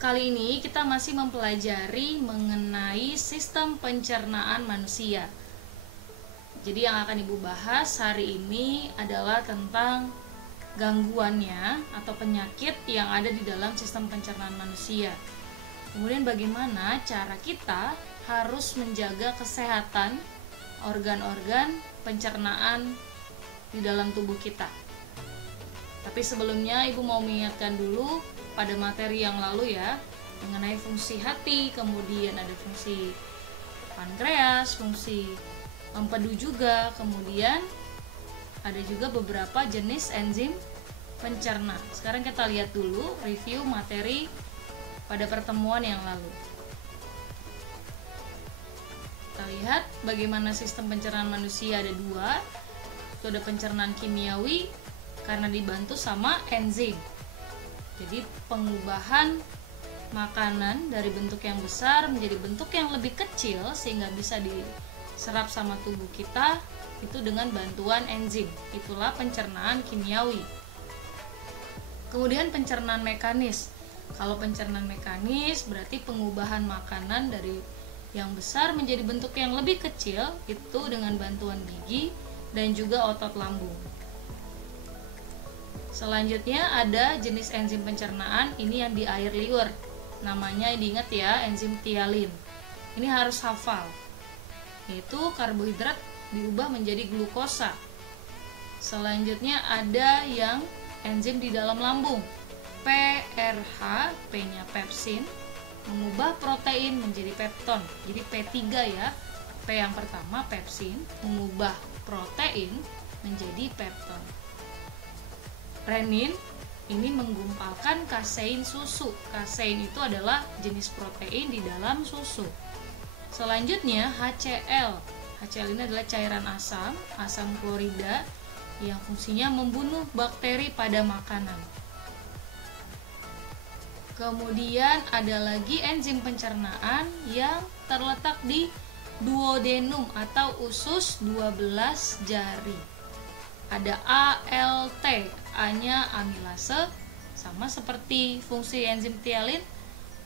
Kali ini kita masih mempelajari mengenai sistem pencernaan manusia. Jadi yang akan Ibu bahas hari ini adalah tentang gangguannya atau penyakit yang ada di dalam sistem pencernaan manusia. Kemudian bagaimana cara kita harus menjaga kesehatan organ-organ pencernaan di dalam tubuh kita. Tapi sebelumnya Ibu mau mengingatkan dulu pada materi yang lalu ya, mengenai fungsi hati, kemudian ada fungsi pankreas, fungsi empedu juga, kemudian ada juga beberapa jenis enzim pencerna. Sekarang kita lihat dulu review materi pada pertemuan yang lalu. Kita lihat bagaimana sistem pencernaan manusia ada dua. Itu ada pencernaan kimiawi karena dibantu sama enzim. Jadi pengubahan makanan dari bentuk yang besar menjadi bentuk yang lebih kecil sehingga bisa diserap sama tubuh kita itu dengan bantuan enzim. Itulah pencernaan kimiawi. Kemudian pencernaan mekanis. Kalau pencernaan mekanis berarti pengubahan makanan dari yang besar menjadi bentuk yang lebih kecil itu dengan bantuan gigi dan juga otot lambung. Selanjutnya ada jenis enzim pencernaan, ini yang di air liur. Namanya diingat ya, enzim tialin. Ini harus hafal. Yaitu karbohidrat diubah menjadi glukosa. Selanjutnya ada yang enzim di dalam lambung. PRH, P-nya pepsin, mengubah protein menjadi pepton. Jadi P3 ya. P yang pertama pepsin, mengubah protein menjadi pepton. Renin ini menggumpalkan kasein susu. Kasein itu adalah jenis protein di dalam susu. Selanjutnya HCl. HCl ini adalah cairan asam, asam klorida yang fungsinya membunuh bakteri pada makanan. Kemudian ada lagi enzim pencernaan yang terletak di duodenum atau usus 12 jari. Ada ALT, A-nya amilase, sama seperti fungsi enzim tialin,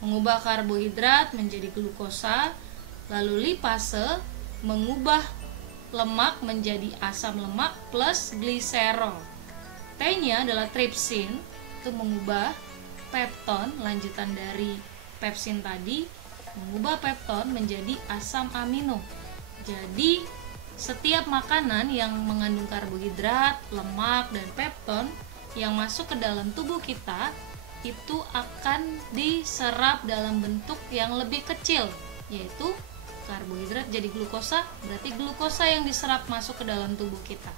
mengubah karbohidrat menjadi glukosa, lalu lipase, mengubah lemak menjadi asam lemak plus gliserol. T-nya adalah tripsin, itu mengubah pepton, lanjutan dari pepsin tadi, mengubah pepton menjadi asam amino. Jadi setiap makanan yang mengandung karbohidrat, lemak, dan pepton yang masuk ke dalam tubuh kita itu akan diserap dalam bentuk yang lebih kecil, yaitu karbohidrat jadi glukosa, berarti glukosa yang diserap masuk ke dalam tubuh kita.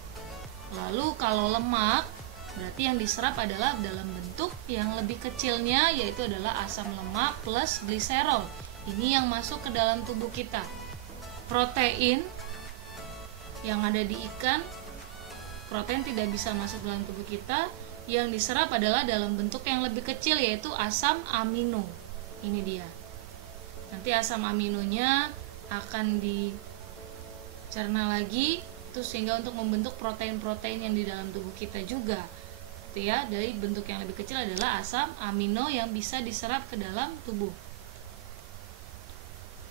Lalu kalau lemak, berarti yang diserap adalah dalam bentuk yang lebih kecilnya, yaitu adalah asam lemak plus gliserol. Ini yang masuk ke dalam tubuh kita. Protein yang ada di ikan, protein tidak bisa masuk dalam tubuh kita, yang diserap adalah dalam bentuk yang lebih kecil, yaitu asam amino. Ini dia. Nanti asam aminonya akan dicerna lagi itu sehingga untuk membentuk protein-protein yang di dalam tubuh kita juga. Itu ya, dari bentuk yang lebih kecil adalah asam amino yang bisa diserap ke dalam tubuh.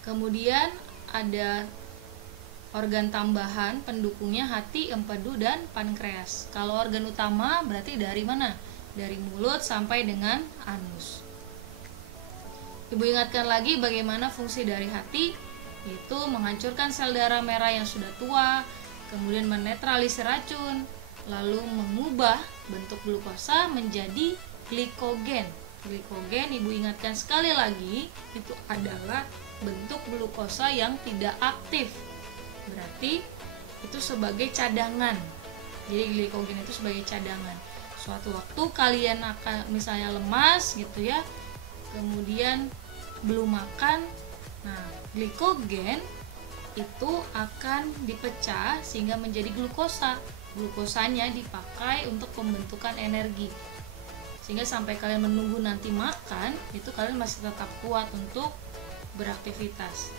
Kemudian ada organ tambahan pendukungnya hati, empedu, dan pankreas. Kalau organ utama berarti dari mana? Dari mulut sampai dengan anus. Ibu ingatkan lagi bagaimana fungsi dari hati, yaitu menghancurkan sel darah merah yang sudah tua, kemudian menetralisir racun, lalu mengubah bentuk glukosa menjadi glikogen. Glikogen, Ibu ingatkan sekali lagi, itu adalah bentuk glukosa yang tidak aktif. Berarti itu sebagai cadangan. Jadi glikogen itu sebagai cadangan. Suatu waktu kalian akan misalnya lemas gitu ya, kemudian belum makan, nah glikogen itu akan dipecah sehingga menjadi glukosa. Glukosanya dipakai untuk pembentukan energi, sehingga sampai kalian menunggu nanti makan, itu kalian masih tetap kuat untuk beraktivitas.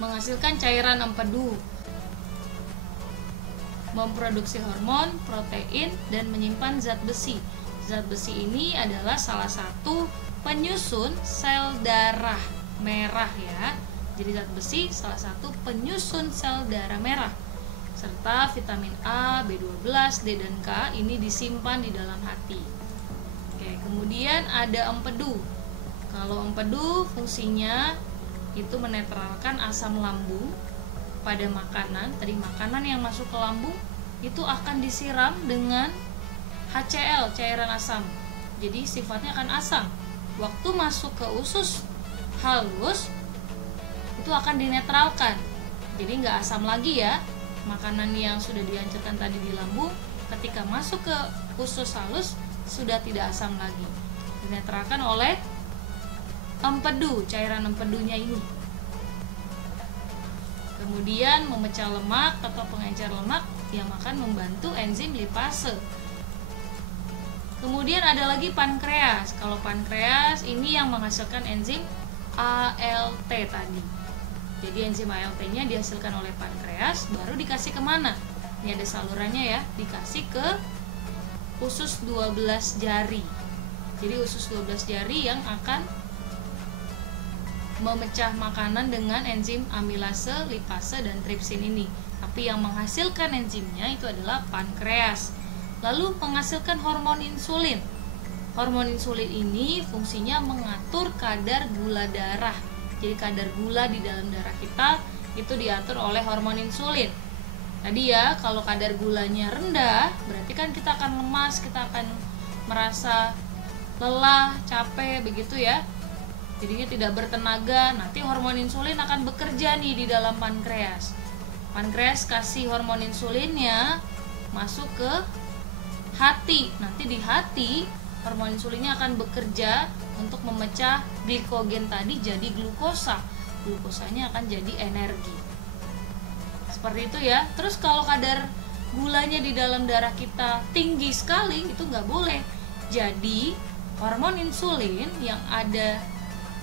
Menghasilkan cairan empedu, memproduksi hormon, protein, dan menyimpan zat besi. Zat besi ini adalah salah satu penyusun sel darah merah ya. Jadi zat besi salah satu penyusun sel darah merah. Serta vitamin A, B12, D dan K ini disimpan di dalam hati. Oke, kemudian ada empedu. Kalau empedu fungsinya itu menetralkan asam lambung pada makanan. Tadi makanan yang masuk ke lambung itu akan disiram dengan HCl, cairan asam. Jadi sifatnya akan asam. Waktu masuk ke usus halus itu akan dinetralkan. Jadi nggak asam lagi ya. Makanan yang sudah dihancurkan tadi di lambung ketika masuk ke usus halus sudah tidak asam lagi. Dinetralkan oleh empedu, cairan empedunya ini. Kemudian memecah lemak atau pengencer lemak yang akan membantu enzim lipase. Kemudian ada lagi pankreas. Kalau pankreas ini yang menghasilkan enzim ALT tadi. Jadi enzim ALT-nya dihasilkan oleh pankreas, baru dikasih kemana? Ini ada salurannya ya, dikasih ke usus 12 jari. Jadi usus 12 jari yang akan memecah makanan dengan enzim amilase, lipase, dan tripsin ini. Tapi yang menghasilkan enzimnya itu adalah pankreas. Lalu menghasilkan hormon insulin. Hormon insulin ini fungsinya mengatur kadar gula darah. Jadi kadar gula di dalam darah kita itu diatur oleh hormon insulin. Tadi ya, kalau kadar gulanya rendah, berarti kan kita akan lemas, kita akan merasa lelah, capek, begitu ya. Jadinya tidak bertenaga. Nanti hormon insulin akan bekerja nih di dalam pankreas. Pankreas kasih hormon insulinnya masuk ke hati. Nanti di hati hormon insulinnya akan bekerja untuk memecah glikogen tadi jadi glukosa. Glukosanya akan jadi energi. Seperti itu ya. Terus kalau kadar gulanya di dalam darah kita tinggi sekali, itu nggak boleh. Jadi hormon insulin yang ada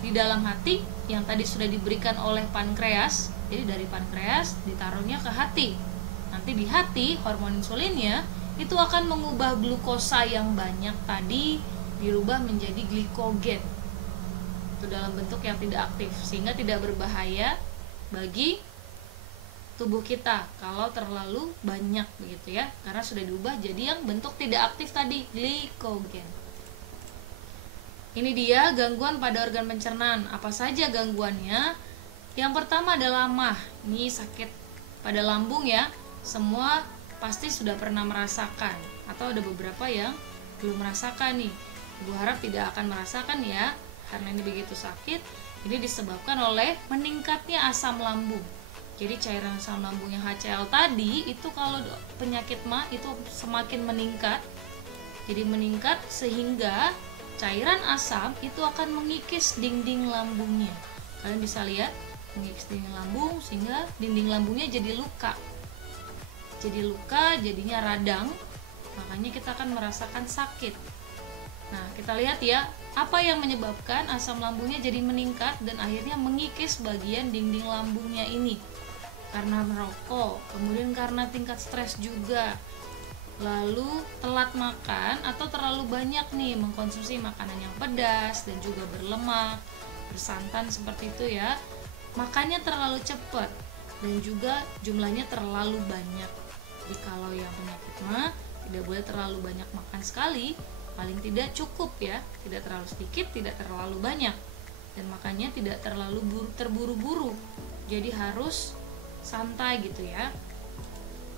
di dalam hati yang tadi sudah diberikan oleh pankreas, jadi dari pankreas ditaruhnya ke hati. Nanti di hati hormon insulinnya itu akan mengubah glukosa yang banyak tadi dirubah menjadi glikogen. Itu dalam bentuk yang tidak aktif, sehingga tidak berbahaya bagi tubuh kita kalau terlalu banyak begitu ya, karena sudah diubah jadi yang bentuk tidak aktif tadi, glikogen. Ini dia gangguan pada organ pencernaan. Apa saja gangguannya? Yang pertama adalah MAH. Ini sakit pada lambung ya. Semua pasti sudah pernah merasakan, atau ada beberapa yang belum merasakan nih. Ibu harap tidak akan merasakan ya, karena ini begitu sakit. Ini disebabkan oleh meningkatnya asam lambung. Jadi cairan asam lambung yang HCl tadi itu kalau penyakit MAH itu semakin meningkat. Jadi meningkat sehingga cairan asam itu akan mengikis dinding lambungnya. Kalian bisa lihat, mengikis dinding lambung sehingga dinding lambungnya jadi luka. Jadi luka, jadinya radang. Makanya kita akan merasakan sakit. Nah, kita lihat ya, apa yang menyebabkan asam lambungnya jadi meningkat dan akhirnya mengikis bagian dinding lambungnya ini? Karena merokok, kemudian karena tingkat stres juga. Lalu telat makan atau terlalu banyak nih mengkonsumsi makanan yang pedas dan juga berlemak, bersantan seperti itu ya. Makannya terlalu cepat dan juga jumlahnya terlalu banyak. Jadi kalau yang penyakit MAH tidak boleh terlalu banyak makan sekali, paling tidak cukup ya, tidak terlalu sedikit, tidak terlalu banyak. Dan makannya tidak terlalu terburu-buru. Jadi harus santai gitu ya.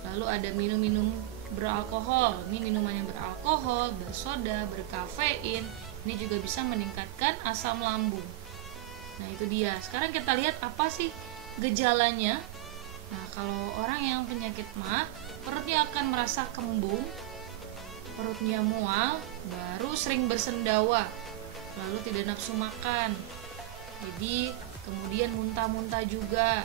Lalu ada minum-minum beralkohol. Ini minuman yang beralkohol, bersoda, berkafein. Ini juga bisa meningkatkan asam lambung. Nah, itu dia. Sekarang kita lihat apa sih gejalanya. Nah, kalau orang yang penyakit MAH, perutnya akan merasa kembung, perutnya mual, baru sering bersendawa, lalu tidak nafsu makan. Jadi, kemudian muntah-muntah juga.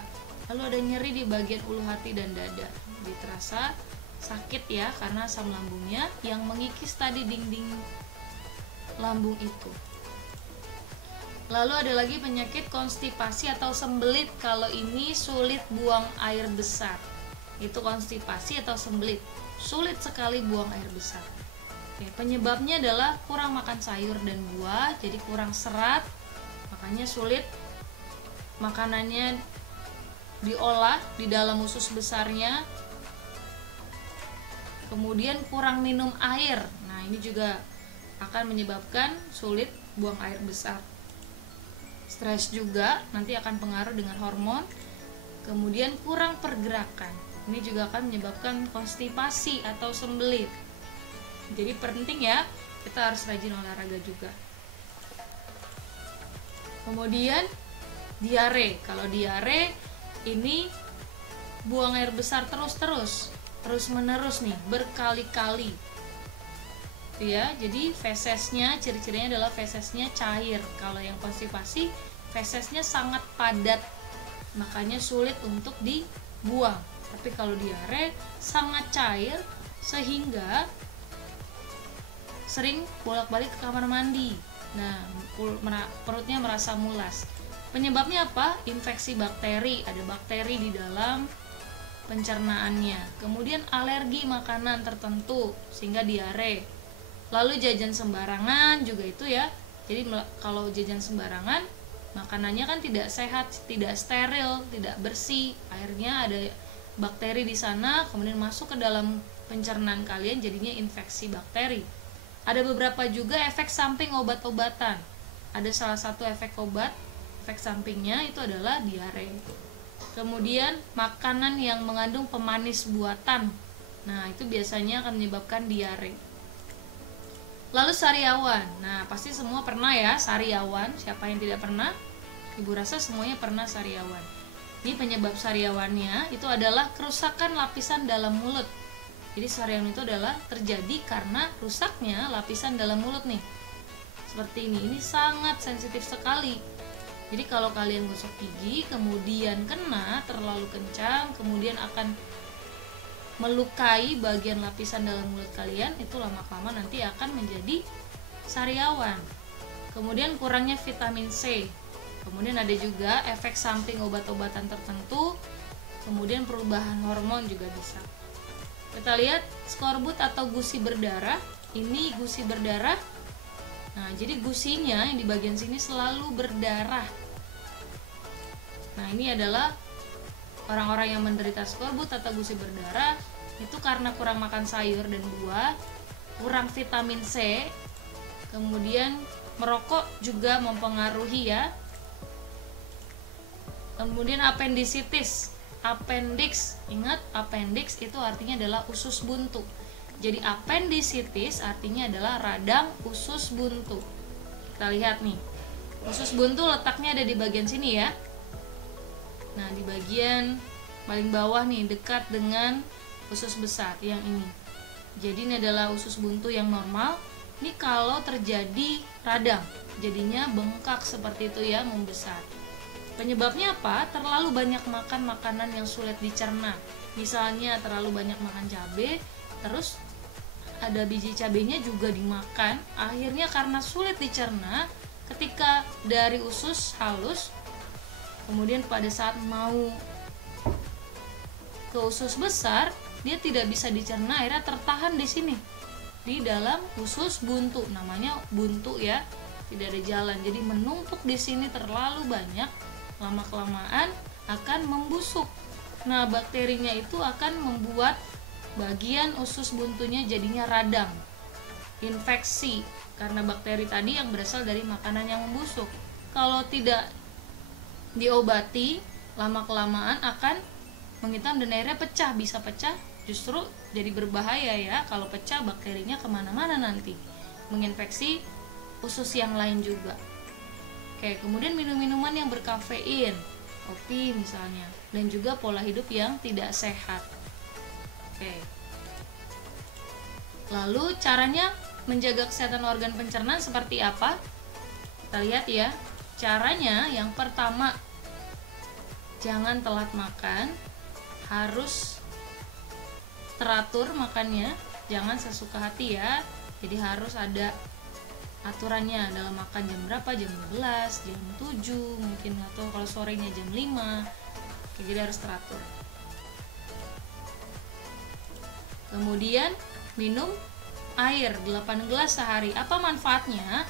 Lalu ada nyeri di bagian ulu hati dan dada. Jadi terasa sakit ya, karena asam lambungnya yang mengikis tadi dinding lambung itu. Lalu ada lagi penyakit konstipasi atau sembelit. Kalau ini sulit buang air besar, itu konstipasi atau sembelit, sulit sekali buang air besar. Oke, penyebabnya adalah kurang makan sayur dan buah, jadi kurang serat, makanya sulit makanannya diolah di dalam usus besarnya. Kemudian kurang minum air. Nah, ini juga akan menyebabkan sulit buang air besar. Stres juga nanti akan pengaruh dengan hormon. Kemudian kurang pergerakan. Ini juga akan menyebabkan konstipasi atau sembelit. Jadi penting ya, kita harus rajin olahraga juga. Kemudian diare. Kalau diare ini buang air besar terus menerus nih, berkali-kali. Ya, jadi fesesnya, ciri-cirinya adalah fesesnya cair. Kalau yang konstipasi, fesesnya sangat padat, makanya sulit untuk dibuang. Tapi kalau diare sangat cair sehingga sering bolak-balik ke kamar mandi. Nah, perutnya merasa mulas. Penyebabnya apa? Infeksi bakteri, ada bakteri di dalam pencernaannya. Kemudian alergi makanan tertentu sehingga diare. Lalu jajan sembarangan juga itu ya. Jadi kalau jajan sembarangan, makanannya kan tidak sehat, tidak steril, tidak bersih. Akhirnya ada bakteri di sana, kemudian masuk ke dalam pencernaan kalian, jadinya infeksi bakteri. Ada beberapa juga efek samping obat-obatan. Ada salah satu efek sampingnya itu adalah diare. Kemudian makanan yang mengandung pemanis buatan. Nah, itu biasanya akan menyebabkan diare. Lalu sariawan. Nah, pasti semua pernah ya sariawan. Siapa yang tidak pernah? Ibu rasa semuanya pernah sariawan. Ini penyebab sariawannya itu adalah kerusakan lapisan dalam mulut. Jadi sariawan itu adalah terjadi karena rusaknya lapisan dalam mulut nih. Seperti ini. Ini sangat sensitif sekali. Jadi kalau kalian gosok gigi kemudian kena terlalu kencang, kemudian akan melukai bagian lapisan dalam mulut kalian, itu lama-kelamaan nanti akan menjadi sariawan. Kemudian kurangnya vitamin C. Kemudian ada juga efek samping obat-obatan tertentu. Kemudian perubahan hormon juga bisa. Kita lihat skorbut atau gusi berdarah. Ini gusi berdarah. Nah, jadi gusinya yang di bagian sini selalu berdarah. Nah, ini adalah orang-orang yang menderita skorbut atau gusi berdarah itu karena kurang makan sayur dan buah, kurang vitamin C, kemudian merokok juga mempengaruhi ya. Kemudian appendicitis, appendix, ingat appendix itu artinya adalah usus buntu. Jadi appendicitis artinya adalah radang usus buntu. Kita lihat nih, usus buntu letaknya ada di bagian sini ya. Nah, di bagian paling bawah nih, dekat dengan usus besar yang ini. Jadi ini adalah usus buntu yang normal. Ini kalau terjadi radang, jadinya bengkak seperti itu ya, membesar. Penyebabnya apa? Terlalu banyak makan makanan yang sulit dicerna. Misalnya terlalu banyak makan cabai, terus ada biji cabenya juga dimakan, akhirnya karena sulit dicerna, ketika dari usus halus, kemudian pada saat mau ke usus besar, dia tidak bisa dicerna, akhirnya tertahan di sini, di dalam usus buntu, namanya buntu ya, tidak ada jalan, jadi menumpuk di sini terlalu banyak, lama-kelamaan akan membusuk. Nah, bakterinya itu akan membuat bagian usus buntunya jadinya radang, infeksi karena bakteri tadi yang berasal dari makanan yang membusuk. Kalau tidak diobati, lama-kelamaan akan menghitam dan akhirnya pecah, bisa pecah, justru jadi berbahaya ya. Kalau pecah, bakterinya kemana-mana nanti, menginfeksi usus yang lain juga. Oke, kemudian minum-minuman yang berkafein, kopi misalnya, dan juga pola hidup yang tidak sehat. Oke. Lalu caranya menjaga kesehatan organ pencernaan seperti apa? Kita lihat ya. Caranya yang pertama, jangan telat makan, harus teratur makannya, jangan sesuka hati ya. Jadi harus ada aturannya dalam makan jam berapa, jam 12, jam 7 mungkin, atau kalau sorenya jam 5. Oke, jadi harus teratur. Kemudian minum air 8 gelas sehari. Apa manfaatnya?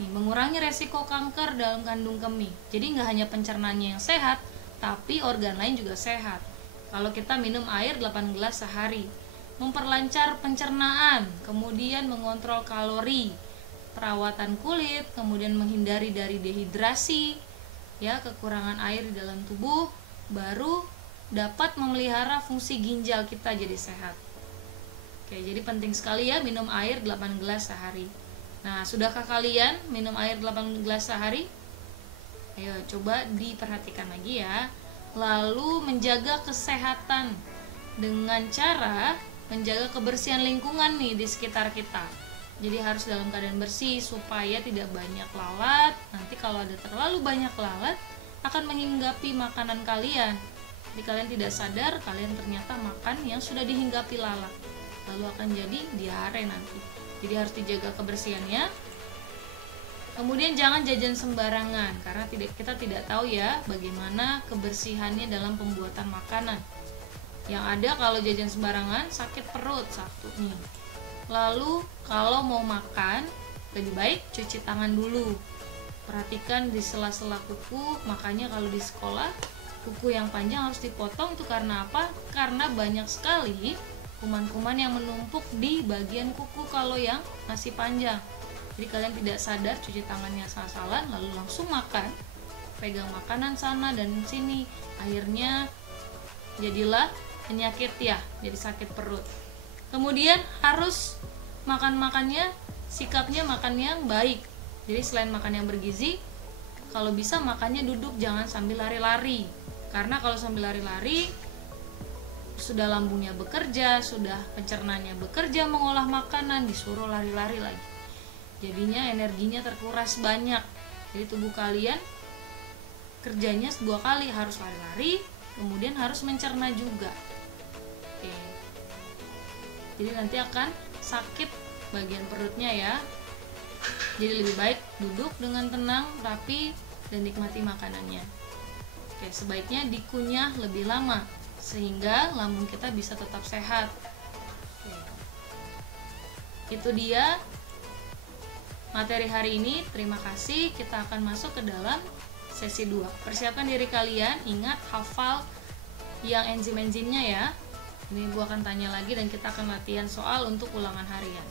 Nih, mengurangi resiko kanker dalam kandung kemih. Jadi nggak hanya pencernaannya yang sehat, tapi organ lain juga sehat. Kalau kita minum air 8 gelas sehari, memperlancar pencernaan, kemudian mengontrol kalori, perawatan kulit, kemudian menghindari dari dehidrasi, ya, kekurangan air di dalam tubuh, baru dapat memelihara fungsi ginjal kita jadi sehat. Oke, jadi penting sekali ya minum air 8 gelas sehari. Nah, sudahkah kalian minum air 8 gelas sehari? Ayo coba diperhatikan lagi ya. Lalu menjaga kesehatan dengan cara menjaga kebersihan lingkungan nih di sekitar kita. Jadi harus dalam keadaan bersih supaya tidak banyak lalat. Nanti kalau ada terlalu banyak lalat akan menghinggapi makanan kalian. Jadi kalian tidak sadar kalian ternyata makan yang sudah dihinggapi lalat. Lalu akan jadi diare nanti. Jadi harus dijaga kebersihannya. Kemudian jangan jajan sembarangan karena kita tidak tahu ya bagaimana kebersihannya dalam pembuatan makanan. Yang ada kalau jajan sembarangan sakit perut satu nih. Lalu kalau mau makan lebih baik cuci tangan dulu. Perhatikan di sela-sela kuku, makanya kalau di sekolah kuku yang panjang harus dipotong. Itu karena apa? Karena banyak sekali kuman-kuman yang menumpuk di bagian kuku kalau yang masih panjang. Jadi kalian tidak sadar cuci tangannya salah-salah lalu langsung makan, pegang makanan sana dan sini, akhirnya jadilah penyakit ya, jadi sakit perut. Kemudian harus makannya sikapnya makan yang baik. Jadi selain makan yang bergizi, kalau bisa makannya duduk, jangan sambil lari-lari. Karena kalau sambil lari-lari sudah lambungnya bekerja, sudah pencernaannya bekerja mengolah makanan, disuruh lari-lari lagi. Jadinya energinya terkuras banyak. Jadi tubuh kalian kerjanya 2 kali, harus lari-lari, kemudian harus mencerna juga. Oke. Jadi nanti akan sakit bagian perutnya ya. Jadi lebih baik duduk dengan tenang, rapi, dan nikmati makanannya. Oke, sebaiknya dikunyah lebih lama sehingga lambung kita bisa tetap sehat. Oke. Itu dia materi hari ini. Terima kasih. Kita akan masuk ke dalam sesi 2. Persiapkan diri kalian, ingat hafal yang enzim-enzimnya ya. Ini gua akan tanya lagi dan kita akan latihan soal untuk ulangan harian.